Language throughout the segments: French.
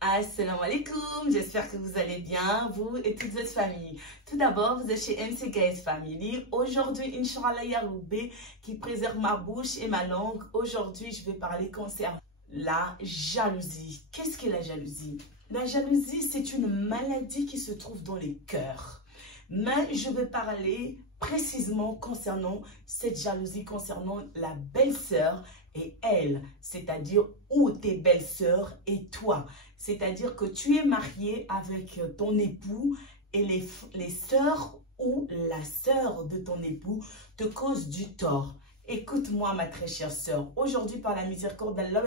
Assalamu alaikum, j'espère que vous allez bien, vous et toute votre famille. Tout d'abord, vous êtes chez MC Guys Family. Aujourd'hui, Inch'Allah Yaroubé qui préserve ma bouche et ma langue. Aujourd'hui, je vais parler concernant la jalousie. Qu'est-ce qu'est la jalousie? La jalousie, c'est une maladie qui se trouve dans les cœurs. Mais je vais parler précisément concernant cette jalousie, concernant la belle-sœur et elle, c'est-à-dire ou tes belles-sœurs et toi. C'est-à-dire que tu es marié avec ton époux et les sœurs ou la sœur de ton époux te causent du tort. Écoute-moi ma très chère sœur, aujourd'hui par la miséricorde d'Allah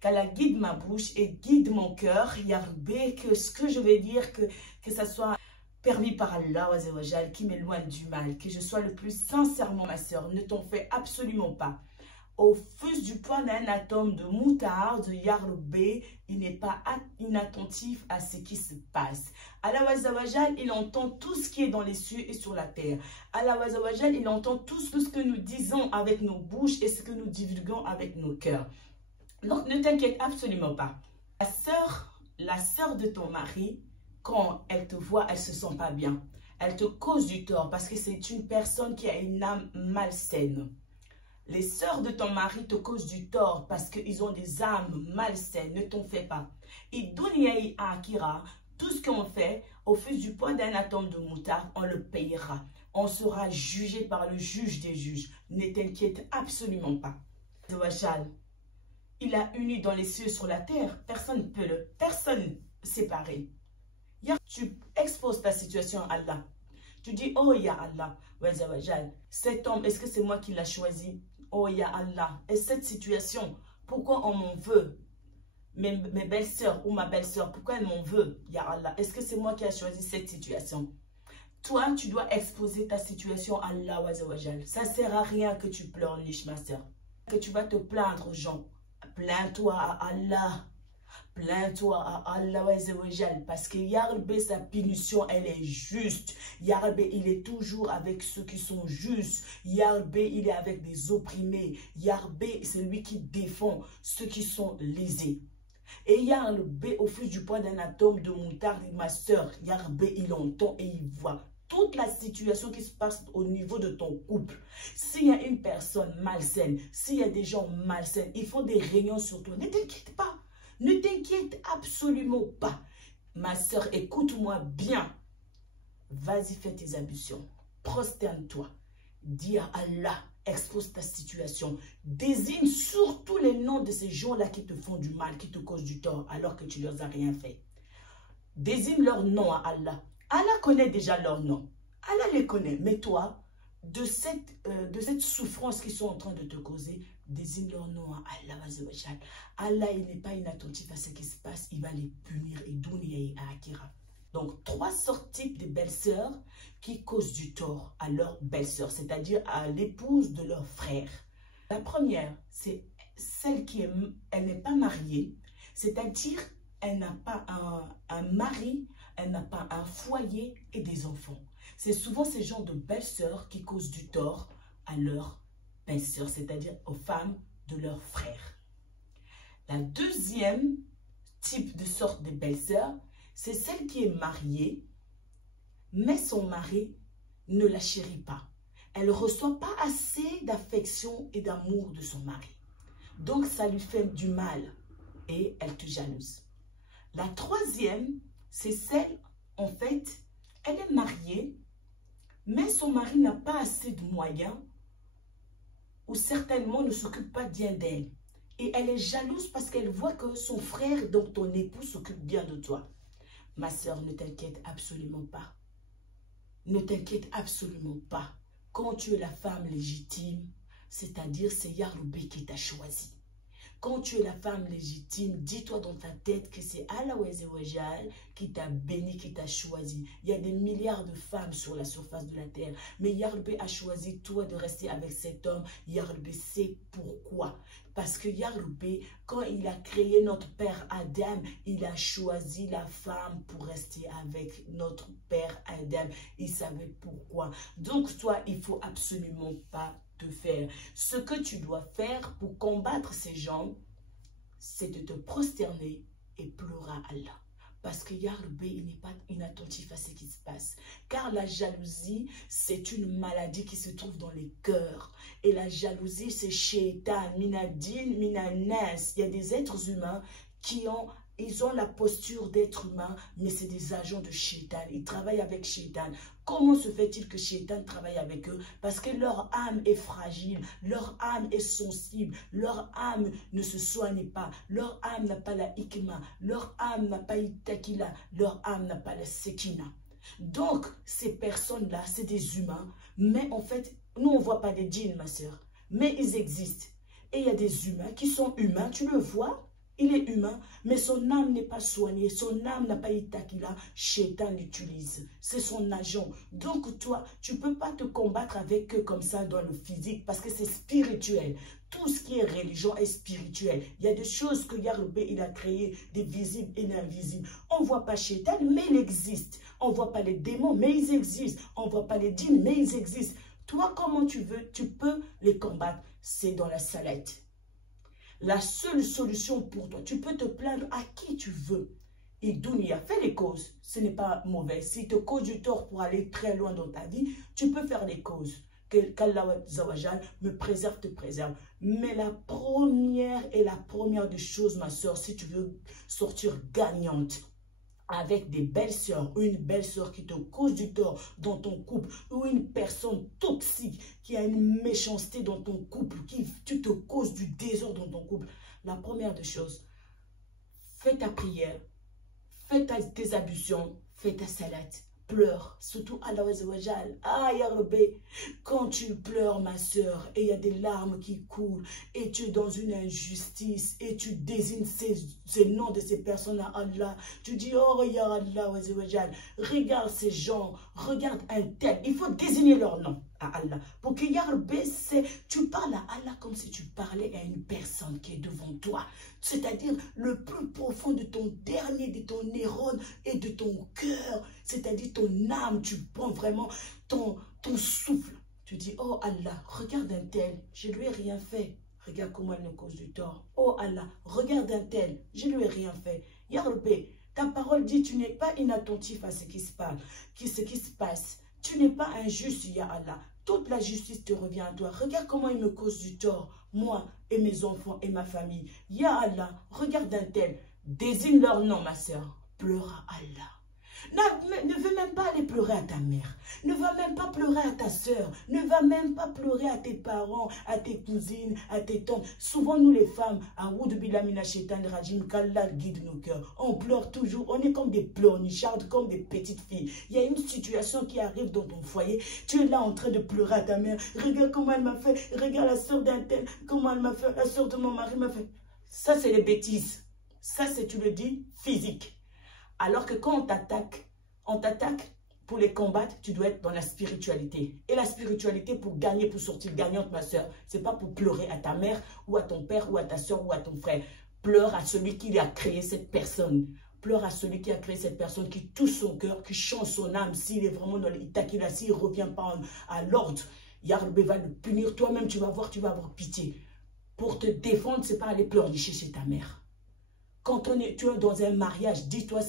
qu'Allah guide ma bouche et guide mon cœur, Yarbé, que ce que je vais dire, que ça soit permis par Allah qui m'éloigne du mal, que je sois le plus sincèrement ma sœur, ne t'en fais absolument pas. Au feu du poids d'un atome de moutarde, Yarbé, il n'est pas inattentif à ce qui se passe. Allah il entend tout ce qui est dans les cieux et sur la terre. Allah il entend tout ce que nous disons avec nos bouches et ce que nous divulguons avec nos cœurs. Donc ne t'inquiète absolument pas. La sœur de ton mari, quand elle te voit, elle se sent pas bien. Elle te cause du tort parce que c'est une personne qui a une âme malsaine. Les sœurs de ton mari te causent du tort parce qu'ils ont des âmes malsaines. Ne t'en fais pas. Et Duniaï Akira, tout ce qu'on fait, au feu du poids d'un atome de moutarde, on le payera. On sera jugé par le juge des juges. Ne t'inquiète absolument pas. Il a uni dans les cieux sur la terre. Personne ne peut personne séparer. Tu exposes ta situation à Allah. Tu dis, oh ya Allah, cet homme, est-ce que c'est moi qui l'ai choisi? Oh ya Allah, et cette situation, pourquoi on m'en veut? Mes belles-sœurs ou ma belle-sœur, pourquoi elle m'en veut? Ya Allah, est-ce que c'est moi qui ai choisi cette situation? Toi, tu dois exposer ta situation à Allah. Ça ne sert à rien que tu pleures, niche ma sœur. Que tu vas te plaindre aux gens. Plains-toi à Allah. Plains-toi à Allah parce que Yarbé, sa punition, elle est juste. Yarbé, il est toujours avec ceux qui sont justes. Yarbé, il est avec des opprimés. Yarbé, c'est lui qui défend ceux qui sont lésés. Et Yarbé, au fil du poids d'un atome de moutarde, ma soeur, Yarbé, il entend et il voit toute la situation qui se passe au niveau de ton couple. S'il y a une personne malsaine, s'il y a des gens malsains, ils font des réunions sur toi. Ne t'inquiète pas. Ne t'inquiète absolument pas. Ma soeur, écoute-moi bien. Vas-y, fais tes ablutions. Prosterne-toi. Dis à Allah, expose ta situation. Désigne surtout les noms de ces gens-là qui te font du mal, qui te causent du tort, alors que tu ne leur as rien fait. Désigne leur nom à Allah. Allah connaît déjà leur nom. Allah les connaît. Mais toi, de cette souffrance qu'ils sont en train de te causer, désigne leur nom à Allah. Allah, il n'est pas inattentif à ce qui se passe. Il va les punir. Et Dunya à Akira. Donc, trois types de belles-sœurs qui causent du tort à leur belle-sœur, c'est-à-dire à l'épouse de leur frère. La première, c'est celle qui elle n'est pas mariée, c'est-à-dire elle n'a pas un mari, elle n'a pas un foyer et des enfants. C'est souvent ces genres de belles-sœurs qui causent du tort à leurs belles-sœurs, c'est-à-dire aux femmes de leurs frères. La deuxième type de sorte de belle-sœur, c'est celle qui est mariée, mais son mari ne la chérit pas. Elle ne reçoit pas assez d'affection et d'amour de son mari. Donc, ça lui fait du mal et elle te jalouse. La troisième, c'est celle, en fait, elle est mariée, mais son mari n'a pas assez de moyens ou certainement ne s'occupe pas bien d'elle. Et elle est jalouse parce qu'elle voit que son frère, donc ton époux, s'occupe bien de toi. Ma soeur, ne t'inquiète absolument pas. Ne t'inquiète absolument pas. Quand tu es la femme légitime, c'est-à-dire c'est Yarbé qui t'a choisi. Quand tu es la femme légitime, dis-toi dans ta tête que c'est Allah qui t'a béni, qui t'a choisi. Il y a des milliards de femmes sur la surface de la terre. Mais Yarbé a choisi toi de rester avec cet homme. Yarbé sait pourquoi. Parce que Yarbé, quand il a créé notre père Adam, il a choisi la femme pour rester avec notre père Adam. Il savait pourquoi. Donc toi, il ne faut absolument pas te faire. Ce que tu dois faire pour combattre ces gens, c'est de te prosterner et pleura Allah. Parce que Yahweh, il n'est pas inattentif à ce qui se passe. Car la jalousie, c'est une maladie qui se trouve dans les cœurs. Et la jalousie, c'est Shaitan, Minadin, Minanas. Il y a des êtres humains qui ont la posture d'être humain, mais c'est des agents de Shaitan. Ils travaillent avec Shaitan. Comment se fait-il que Shaitan travaille avec eux? Parce que leur âme est fragile, leur âme est sensible, leur âme ne se soigne pas, leur âme n'a pas la hikma, leur âme n'a pas itakila, leur âme n'a pas la sekina. Donc, ces personnes-là, c'est des humains, mais en fait, nous, on ne voit pas des djinns, ma soeur, mais ils existent. Et il y a des humains qui sont humains, tu le vois. Il est humain, mais son âme n'est pas soignée. Son âme n'a pas itakila. Shaitan l'utilise. C'est son agent. Donc toi, tu ne peux pas te combattre avec eux comme ça dans le physique parce que c'est spirituel. Tout ce qui est religion est spirituel. Il y a des choses que Yahweh il a créées, des visibles et d'invisibles. On ne voit pas Shaitan, mais il existe. On ne voit pas les démons, mais ils existent. On ne voit pas les djinns, mais ils existent. Toi, comment tu veux, tu peux les combattre. C'est dans la salette. La seule solution pour toi, tu peux te plaindre à qui tu veux. Et Dunia, fais les causes. Ce n'est pas mauvais. Si te cause du tort pour aller très loin dans ta vie, tu peux faire des causes. Qu'Allah Zawajal me préserve, te préserve. Mais la première des choses, ma soeur, si tu veux sortir gagnante, avec des belles sœurs, ou une belle sœur qui te cause du tort dans ton couple, ou une personne toxique qui a une méchanceté dans ton couple, tu te causes du désordre dans ton couple. La première des choses, fais ta prière, fais tes ablutions, fais ta salade, pleure, surtout Allah Azzawajal. Ah, Ya Rabbi, quand tu pleures, ma soeur, et il y a des larmes qui coulent, et tu es dans une injustice, et tu désignes ces noms de ces personnes à Allah, tu dis, oh, Ya Allah Azzawajal, regarde ces gens, regarde un tel, il faut désigner leur nom à Allah, pour que Ya Rabbi, tu parles à Allah comme si tu parlais à une personne qui est devant toi, c'est-à-dire le plus profond de ton dernier, de ton neurone et de ton cœur, c'est-à-dire ton âme, tu prends vraiment ton souffle. Tu dis, oh Allah, regarde un tel, je lui ai rien fait. Regarde comment elle me cause du tort. Oh Allah, regarde un tel, je lui ai rien fait. Ya Rabbi, ta parole dit, tu n'es pas inattentif à ce qui se passe. Tu n'es pas injuste, Ya Allah. Toute la justice te revient à toi. Regarde comment il me cause du tort, moi et mes enfants et ma famille. Ya Allah, regarde un tel. Désigne leur nom, ma soeur. Pleure à Allah. Ne veux même pas aller pleurer à ta mère. Ne va même pas pleurer à ta soeur. Ne va même pas pleurer à tes parents, à tes cousines, à tes tantes. Souvent, nous les femmes, qu'Allah guide nos cœurs. On pleure toujours. On est comme des pleurnichardes, comme des petites filles. Il y a une situation qui arrive dans ton foyer. Tu es là en train de pleurer à ta mère. Regarde comment elle m'a fait. Regarde la soeur d'un tel. Comment elle m'a fait. La soeur de mon mari m'a fait. Ça, c'est les bêtises. Ça, c'est, tu le dis, physique. Alors que quand on t'attaque, pour les combattre, tu dois être dans la spiritualité. Et la spiritualité, pour gagner, pour sortir gagnante, ma soeur, ce n'est pas pour pleurer à ta mère, ou à ton père, ou à ta soeur, ou à ton frère. Pleure à celui qui a créé cette personne. Pleure à celui qui a créé cette personne, qui touche son cœur, qui change son âme. S'il est vraiment dans l'itakila, s'il ne revient pas à l'ordre, Yahweh va le punir. Toi-même, tu vas avoir pitié. Pour te défendre, ce n'est pas aller pleurnicher chez ta mère. Quand tu es dans un mariage, dis-toi,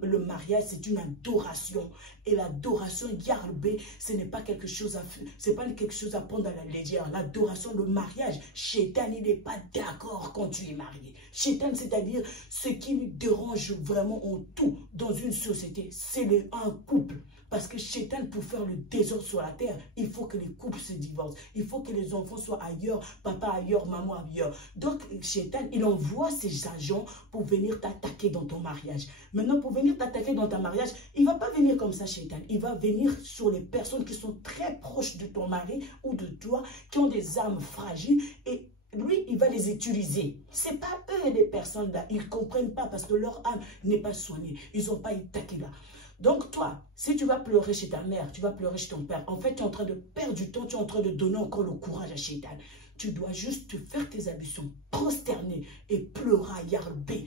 le mariage, c'est une adoration. Et l'adoration, Yahweh, ce n'est pas quelque chose à prendre à la légère. L'adoration, le mariage, Shaitan, il n'est pas d'accord quand tu es marié. Shaitan, c'est-à-dire ce qui lui dérange vraiment en tout dans une société, c'est un couple. Parce que Shaitan, pour faire le désordre sur la terre, il faut que les couples se divorcent. Il faut que les enfants soient ailleurs, papa ailleurs, maman ailleurs. Donc, Shaitan, il envoie ses agents pour venir t'attaquer dans ton mariage. Maintenant, pour venir t'attaquer dans ton mariage, il ne va pas venir comme ça, Shaitan. Il va venir sur les personnes qui sont très proches de ton mari ou de toi, qui ont des âmes fragiles et lui, il va les utiliser. Ce n'est pas eux les personnes là. Ils ne comprennent pas parce que leur âme n'est pas soignée. Ils n'ont pas attaqué là. Donc toi, si tu vas pleurer chez ta mère, tu vas pleurer chez ton père, en fait tu es en train de perdre du temps, tu es en train de donner encore le courage à Shaitan. Tu dois juste te faire tes ablutions, prosterner et pleurer à Yahweh.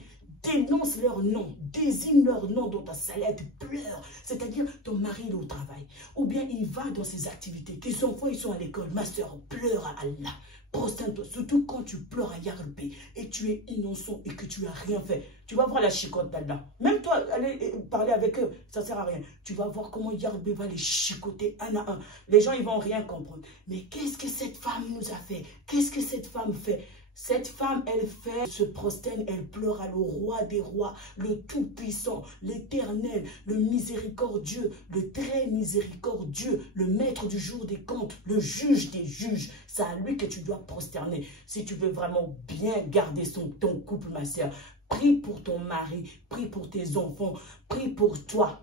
dénonce leur nom, désigne leur nom dans ta salade, pleure. C'est-à-dire, ton mari est au travail, ou bien il va dans ses activités, tes enfants ils sont à l'école, ma soeur, pleure à Allah. Prosterne-toi, surtout quand tu pleures à Yarbé et tu es innocent et que tu n'as rien fait. Tu vas voir la chicote d'Allah. Même toi, aller parler avec eux, ça ne sert à rien. Tu vas voir comment Yarbé va les chicoter un à un. Les gens, ils ne vont rien comprendre. Mais qu'est-ce que cette femme nous a fait? Qu'est-ce que cette femme fait? Cette femme, elle se prosterne, elle pleure à le roi des rois, le tout-puissant, l'éternel, le miséricordieux, le très miséricordieux, le maître du jour des comptes, le juge des juges. C'est à lui que tu dois prosterner. Si tu veux vraiment bien garder ton couple, ma sœur, prie pour ton mari, prie pour tes enfants, prie pour toi.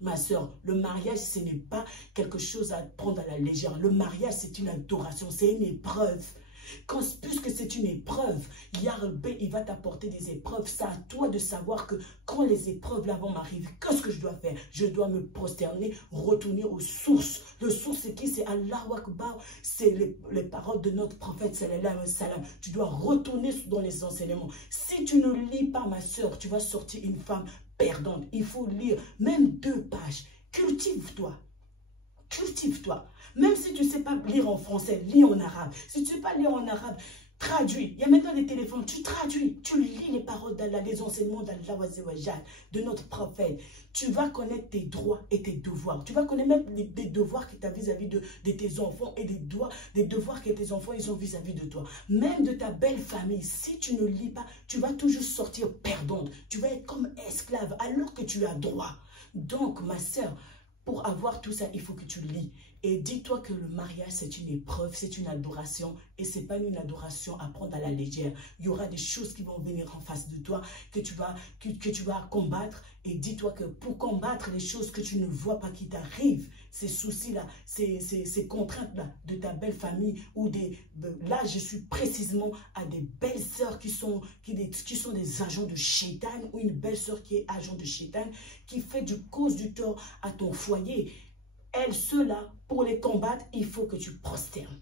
Ma soeur, le mariage, ce n'est pas quelque chose à prendre à la légère. Le mariage, c'est une adoration, c'est une épreuve. Puisque c'est une épreuve, Yarbé, il va t'apporter des épreuves. C'est à toi de savoir que quand les épreuves là vont m'arriver, qu'est-ce que je dois faire? Je dois me prosterner, retourner aux sources. Le source, c'est qui? C'est Allahu Akbar. C'est les paroles de notre prophète, sallallahu alayhi wa sallam. Tu dois retourner dans les enseignements. Si tu ne lis pas, ma soeur, tu vas sortir une femme perdante. Il faut lire même 2 pages. Cultive-toi. Cultive-toi. Même si tu ne sais pas lire en français, lis en arabe. Si tu ne sais pas lire en arabe, traduis. Il y a maintenant des téléphones, tu traduis. Tu lis les paroles d'Allah, les enseignements d'Allah, de notre prophète. Tu vas connaître tes droits et tes devoirs. Tu vas connaître même des devoirs que tu as vis-à-vis de tes enfants et des devoirs que tes enfants ils ont vis-à-vis de toi. Même de ta belle famille. Si tu ne lis pas, tu vas toujours sortir perdante. Tu vas être comme esclave alors que tu as droit. Donc, ma sœur, pour avoir tout ça, il faut que tu lis. Et dis-toi que le mariage, c'est une épreuve, c'est une adoration. Et ce n'est pas une adoration à prendre à la légère. Il y aura des choses qui vont venir en face de toi, que tu vas combattre. Et dis-toi que pour combattre les choses que tu ne vois pas qui t'arrivent, ces soucis-là, ces contraintes-là de ta belle famille, ou là, je suis précisément à des belles sœurs qui sont des agents de Shaitan, ou une belle sœur qui est agent de Shaitan, qui fait du cause du tort à ton foyer. Elles, ceux-là, pour les combattre, il faut que tu prosternes.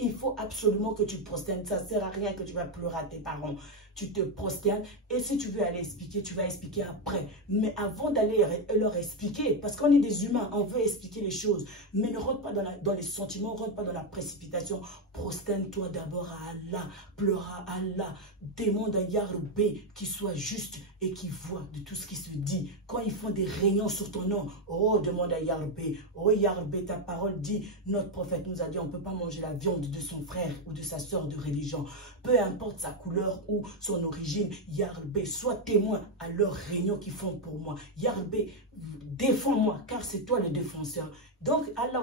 Il faut absolument que tu prosternes. Ça ne sert à rien que tu vas pleurer à tes parents. Tu te prosternes et si tu veux aller expliquer, tu vas expliquer après. Mais avant d'aller leur expliquer, parce qu'on est des humains, on veut expliquer les choses, mais ne rentre pas dans les sentiments, ne rentre pas dans la précipitation. Prosterne-toi d'abord à Allah, pleure à Allah, demande à Yarbé qui soit juste et qui voit de tout ce qui se dit. Quand ils font des réunions sur ton nom, oh, demande à Yarbé, oh Yarbé, ta parole dit, notre prophète nous a dit, on ne peut pas manger la viande de son frère ou de sa soeur de religion. Peu importe sa couleur ou son origine, Yarbé, sois témoin à leurs réunions qu'ils font pour moi. Yarbé, défends-moi, car c'est toi le défenseur. Donc, Allah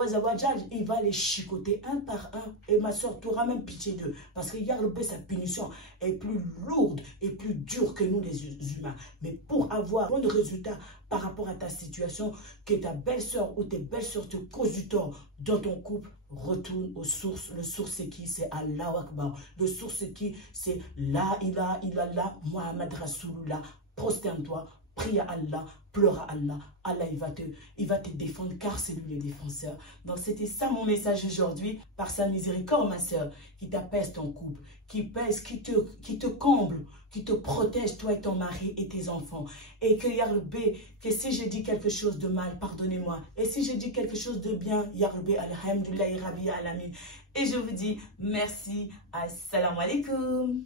il va les chicoter un par un. Et ma soeur, tu auras même pitié d'eux. Parce que Yarbé, sa punition est plus lourde et plus dure que nous les humains. Mais pour avoir un résultat par rapport à ta situation, que ta belle-soeur ou tes belles-soeurs te causent du tort dans ton couple, retourne aux sources. Le source c'est qui? C'est Allahu Akbar. Le source c'est qui? C'est La ilaha illallah Muhammad Rasulullah. Prosterne-toi, prie à Allah, pleure à Allah. Allah, il va te défendre car c'est lui le défenseur. Donc, c'était ça mon message aujourd'hui. Par sa miséricorde, ma soeur, qui t'apaise ton couple, qui te comble, qui te protège, toi et ton mari et tes enfants. Et que Yarbé, que si je dis quelque chose de mal, pardonnez-moi. Et si je dis quelque chose de bien, Yarbé, alhamdoulillahi rabbi alamin. Et je vous dis merci. Assalamu alaikum.